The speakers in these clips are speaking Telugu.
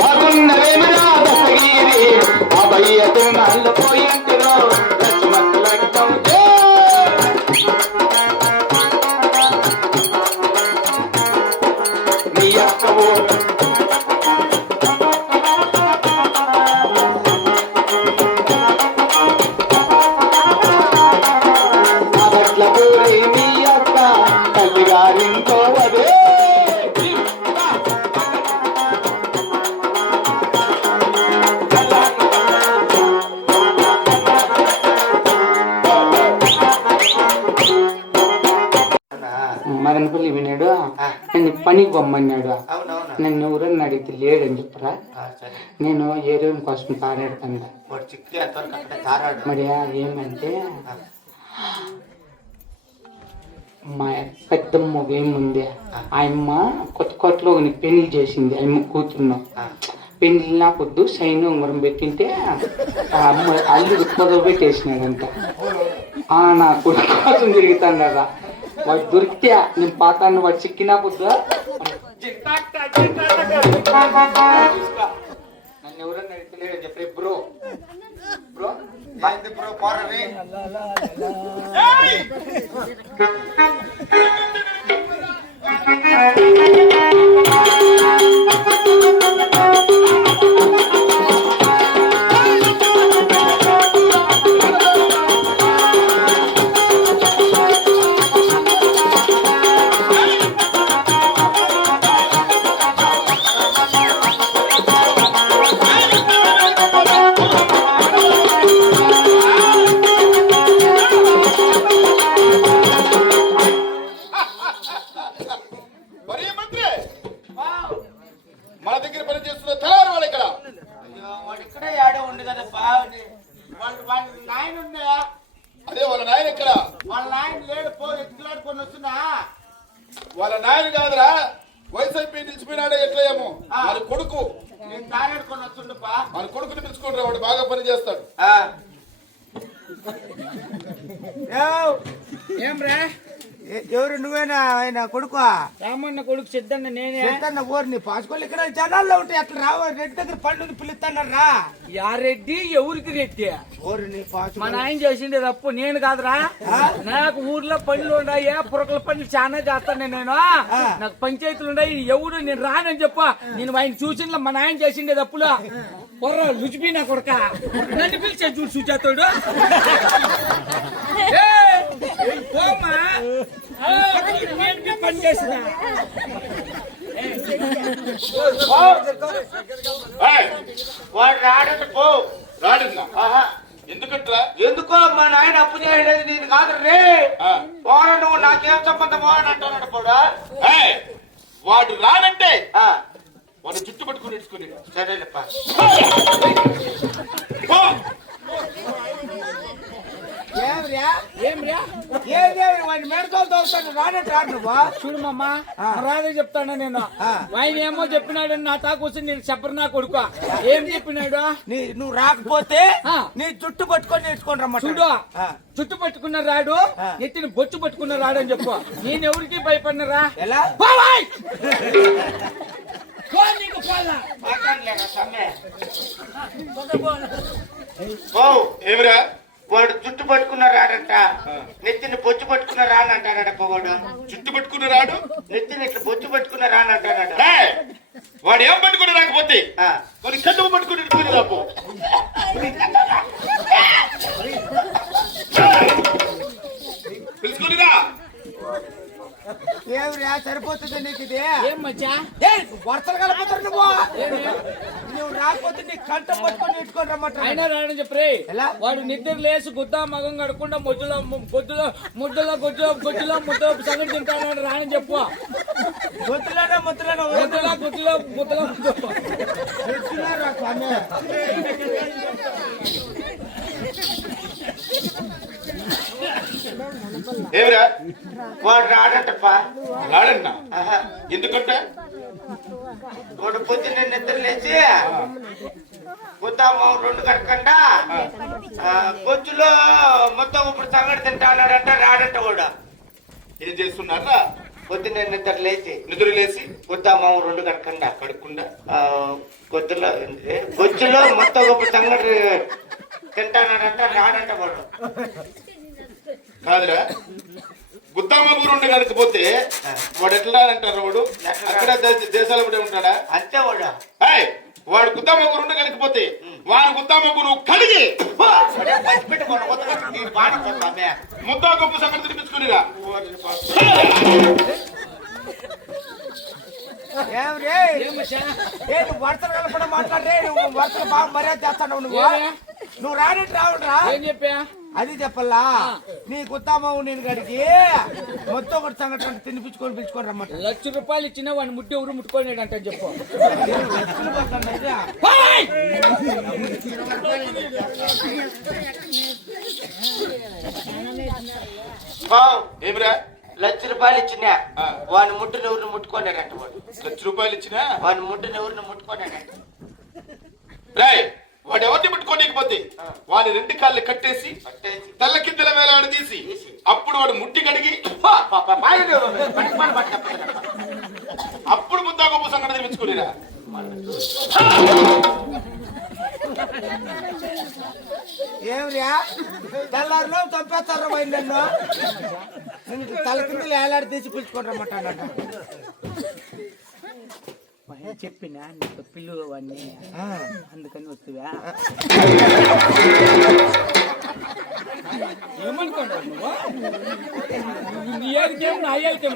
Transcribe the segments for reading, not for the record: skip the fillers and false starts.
బాగున్నవేమిరా దశగిరి అభయ తిరునాళ్ళు పోయింటిరో లక్ష్మణులకం నీ అక్కవో మదనపల్లి వినాడు నన్ను పనికి పొమ్మన్నాడు. నన్ను ఎవరన్నా అడిగితే లేడని చెప్పరా. నేను ఏరియన్ కోసం తారాడుతాను. మరి ఏమంటే మా పెద్దమ్మ ఏముంది ఆయమ్మ కొత్త కొత్తలో పెళ్లి చేసింది. ఆయమ్మ కూతురున్నాం పెళ్లి నాకొద్దు సైన్ ఉంగరం పెట్టింటే అమ్మ అల్లు మొదలు పెట్టేసినాడంట. నా కొడుకు కోసం తిరుగుతాను కదా. వాడు దొరికితే నేను పాతాన్ని వాడు చిక్కినా పొద్దు నన్ను ఎవరన్నా అడిగితే చెప్పే బ్రో బ్రో బ్రో పోరవి అదే వాళ్ళ నాయన ఎక్కడ? వాళ్ళ నాయన లేడు. ఎత్తులాడుకొని వస్తున్నా. వాళ్ళ నాయన కాదురా, వయసు అయిపోయి నిలిచిపోయినాడే ఎట్లా ఏమో. వాళ్ళ కొడుకు నేను తారాడుకొని వస్తుండపా. వాళ్ళ కొడుకుని పిలుచుకుంటారా, వాడు బాగా పని చేస్తాడు. ఏం రా ఎవరు నువ్వేనా ఆయన కొడుకు? రామన్న కొడుకు సిద్ధన్న నేనే. సిద్ధన్న ఊరిని పాసుకోవాలి. ఇక్కడ జనాల్లో ఉంటే అట్లా రావు. రెడ్డి దగ్గర పండుని పిలుస్తానరా. యా రెడ్డి ఎవరికి రెడ్డి? ఊరిని మా నాయన చేసిండే తప్పు నేను కాదురా. నాకు ఊర్లో పనులు ఉన్నాయి, పురకల పనులు చాలా చేస్తాను నేను. నాకు పంచాయతీలు ఉన్నాయి. ఎవడు నేను రానని చెప్ప. నేను ఆయన చూసిన మా నాయన చేసిండే తప్పులు పొర్ర లుచిపి నా కొడుక నన్ను పిలిచే చూడు చూచేస్తాడు. పని చేసిన వాడు రాడంట. పో రాడన్నా ఎందుకంటరా? ఎందుకో మా నాయన అప్పు చేయలేదు. నేను కాదు రే పోరా. నువ్వు నాకేం సంబంధం అని అంటాడు. కూడా వాడు రానంటే వాడు చుట్టు పట్టుకుని నేర్చుకుని. సరేలేప్ప చూడు మమ్మ రాదే చెప్తాను నేను. ఆయన ఏమో చెప్పినాడు నా తా కూర్చొని నేను చెప్పరు నా కొడుకు. ఏం చెప్పినాడు? నువ్వు రాకపోతే నీ జుట్టు పట్టుకొని నేర్చుకొని రమ్మ. చూడు జుట్టు పట్టుకున్న రాడు, ఎత్తిని బొచ్చు పట్టుకున్న రాడు అని చెప్పు. నేను ఎవరికి భయపడినరా? ఎలా ఏమిరా? వాడు జుట్టు పట్టుకున్న రాడంట, నెత్తిని బొచ్చు పట్టుకున్న రానంటాడ. వాడు జుట్టు పట్టుకున్న రాడు, నెత్తిని ఇట్లా బొచ్చు పట్టుకున్న రానంటాడ. వాడు ఏం పట్టుకుని రాకపోతే వాడి కన్ను పట్టుకుని రాపో. పిలుచుకునిరా. ఏమిరా సరిపోతుంది నీకు ఇది? ఏం మచ్చా వరసలు కలపోతారు నువ్వు. నువ్వు రాకపోతే నీ కంట పట్టుకొని నేర్చుకొని రమ్మంటారు. అయినా రాడని చెప్పి వాడు నిద్ర లేసి గుద్దా మగం కడకుండా ముద్దులో ముద్ద సంగతి తింటాడు. రాని చెప్పు. ముద్దులో ఏమిరా? వాడు రాడటప్పా. రాడన్నా ఎందుకంటే వాడు పొద్దున్నే నిద్ర లేచి గుద్దాము 2 కడకుండా గొజ్జులో మొత్తం ఇప్పుడు సంగటి తింటా అన్నాడంట. రాడంట. వాడు ఏం చేస్తున్నారా? పొద్దున్నే నిద్ర లేచి నిద్ర లేచి గుద్దామా 2 కడకుండా కడుక్కుండా గొజ్జులో మొత్తం గొప్ప సంగతి తింటానంట రాడంట వాడు. కాదురా గుద్దామకు 2 కడకపోతే వాడు ఎట్లా అంటారు? వాడు అక్కడ దేశాల పడి ఉంటాడా? అంతే వాడు. వాడు గుద్దామకు 2 కడకపోతే వాడు గుద్దామకు నువ్వు కడిగి ముద్దా గొప్ప సంగతి తినిపించుకునిరా. వరుసలు కలపడ మాట్లాడే నువ్వు వరుసలు బాగా మర్యాద చేస్తావు. నువ్వు రానంటే రావురా ఏం చెప్పా? అది చెప్పల్లా నీ గుత్తామావు నేను గడికి మొత్తం ఒకటి సంఘటన తినిపించుకొని పిలుచుకొని రమ్మంట. ₹1,00,000 ఇచ్చిన వాడిని ముట్టి ఎవరు ముట్టుకోలేడు అంటే చెప్పు. ఏమిరా ₹1,00,000 ఇచ్చినా వాడిని ముట్టుని ఎవరిని ముట్టుకోలేడంట. వాడు ₹1,00,000 ఇచ్చినా వాడిని ముట్టుని ఎవరిని ముట్టుకోలేడంట. రాయ్ వాడు ఎవరిని ముట్టుకోలేకపోతే వాడి 2 కాళ్ళు కట్టేసి తల్ల కిందల వేలాడి తీసి అప్పుడు వాడు ముట్టి కడిగి అప్పుడు ముద్దా గొప్ప సంగతి తెప్పించుకునేరా. ఏమిరా తెల్లారులో చంపేస్తారా పోయింది నన్ను తల కింద వేలాడి తీసి పిలుచుకొని రమ్మంటాడంట. చెప్పినా నీకు పిల్లు అవన్నీ అందుకని వస్తువా? ఏమనుకున్నావు నువ్వు? నీ ఏదికేం నా అయ్యాకేం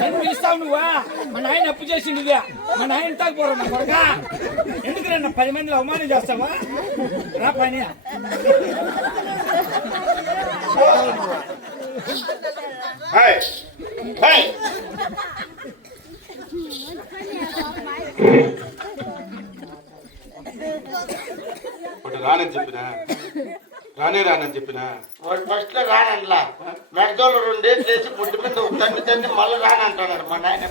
నన్ను పిలుస్తావు నువ్వా? మా నాయన అప్పు చేసిండుగా మా నాయన తాగిపోరా నా కొడక. ఎందుకు నన్ను 10 మందిలో అవమానం చేస్తావా? రా పని రానని చెప్పినా రానని చెప్పినా వాడు ఫస్ట్ లో రానట్లా మెడతోళ్ళు 2 వేసి ముడ్డు మీద తండ్రి తండ్రి మళ్ళీ రానంటాడు. మా నాయన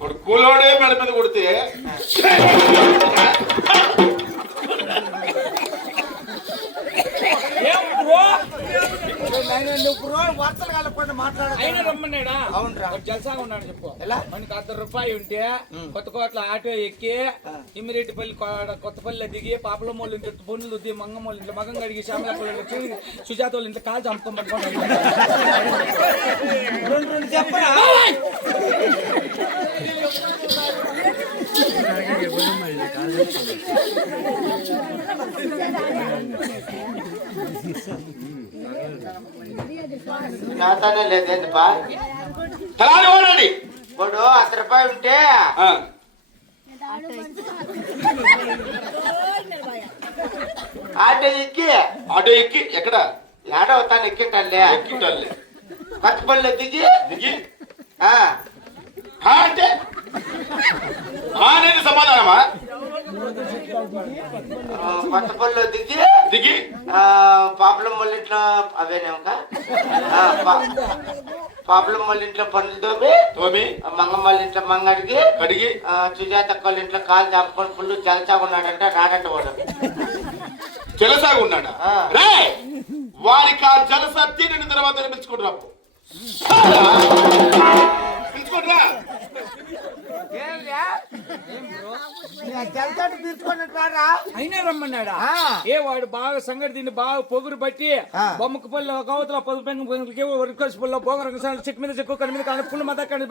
వాడు కూలోడే మెడ మీద కొడితే వార్తలు కలపకుండా మాట్లాడాలి. అయినా రమ్మన్నాడా? అవునరా జలసా ఉన్నాడు చెప్పు. ఎలా మనకి ₹100 ఉంటే కొత్త కోట్ల ఆటో ఎక్కి ఇమ్మిరెడ్డిపల్లి కొత్తపల్లి దిగి పాపలమ్మోళ్ళ ఇంట్లో పొన్నులు దుద్ది మంగమ్మోళ్ళ ఇంట్లో మగం కడిగి శ్యామలపల్లి వచ్చి సుజాత వాళ్ళ ఇంట్లో కాలు చంపుకోమనుకోండి. 2 చెప్పరా నాతోనే లేదేంటి బా తలారి వాడండి వాడు ₹100 ఉంటే ఆటో ఎక్కి ఎక్కడ ఏడవుతాను ఎక్కింటాలే ఎక్కింటాలే కొత్తపల్లి దిగి అంటే అనేది సమాధానమా? కొత్తపల్లిలో దిగి దిగి పాపలం వాళ్ళ ఇంట్లో అవేనేమక పాపలం వాళ్ళ ఇంట్లో పనులు తోమి మంగమ్మ వాళ్ళ ఇంట్లో మంగడికి కడిగి సుజాత వాళ్ళ ఇంట్లో కాలు చాపుకొని ఫుల్ చలచాకున్నాడంట. రాడంట వాడు జలసాగా ఉన్నాడా? వారికి ఆ జలసా తీరిన తర్వాత పిలుచుకుంటున్నా పిలుచుకుంటురా. అయినా రమ్మన్నాడా? ఏ వాడు బాగా సంగతి దీన్ని బాగా పొగురు బట్టి బొమ్మకు పళ్ళు కవతల పొదుపు వరికోసి పుల్ల బోగర చెట్టు మీద చెక్కు కని మీద కానీ పుల్లు మత కానీ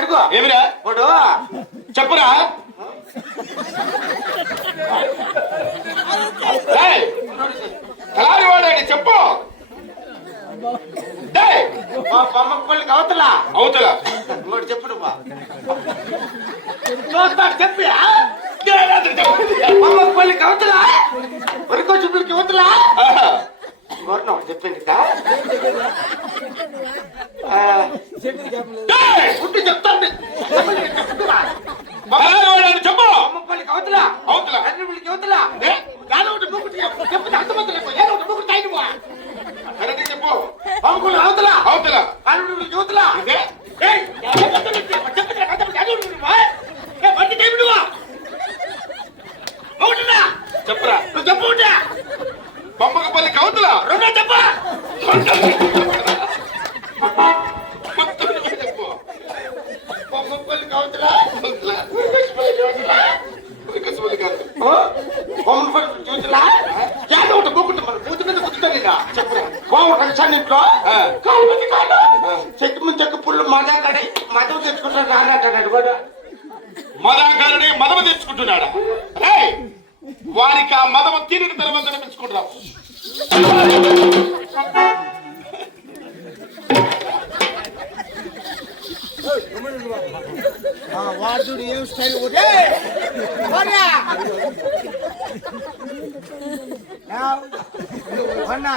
అడుగు ఏమిరా వాడు చెప్పరా? తలారి వాడండి చెప్పు. బొమ్మపల్లికి అవతల ఇంకోటి చెప్పు నువ్వు చెప్పి బొమ్మపల్లికి అవతల వరికో చూపులకి అవతల గవర్న చెప్పింది చెప్తాను చెప్పు. బొమ్మపల్లికి అవతల అన్నిపల్లికి అవతల చెప్పు అవతల అవతల యువతల చెప్పరా చెప్పు వచ్చాను ఇంట్లో ఆ. చెట్టు ముందు చెక్కు పుల్లు మదా కడే మదం తెచ్చుకుంటాను రానంటాడు కూడా మదాకారుడే మదము తెచ్చుకుంటున్నాడా రేయ్, వారికి ఆ మదము తీరిన తర్వాత తెప్పించుకుంటున్నాం. వాడు ఏం స్టైల్ అన్నా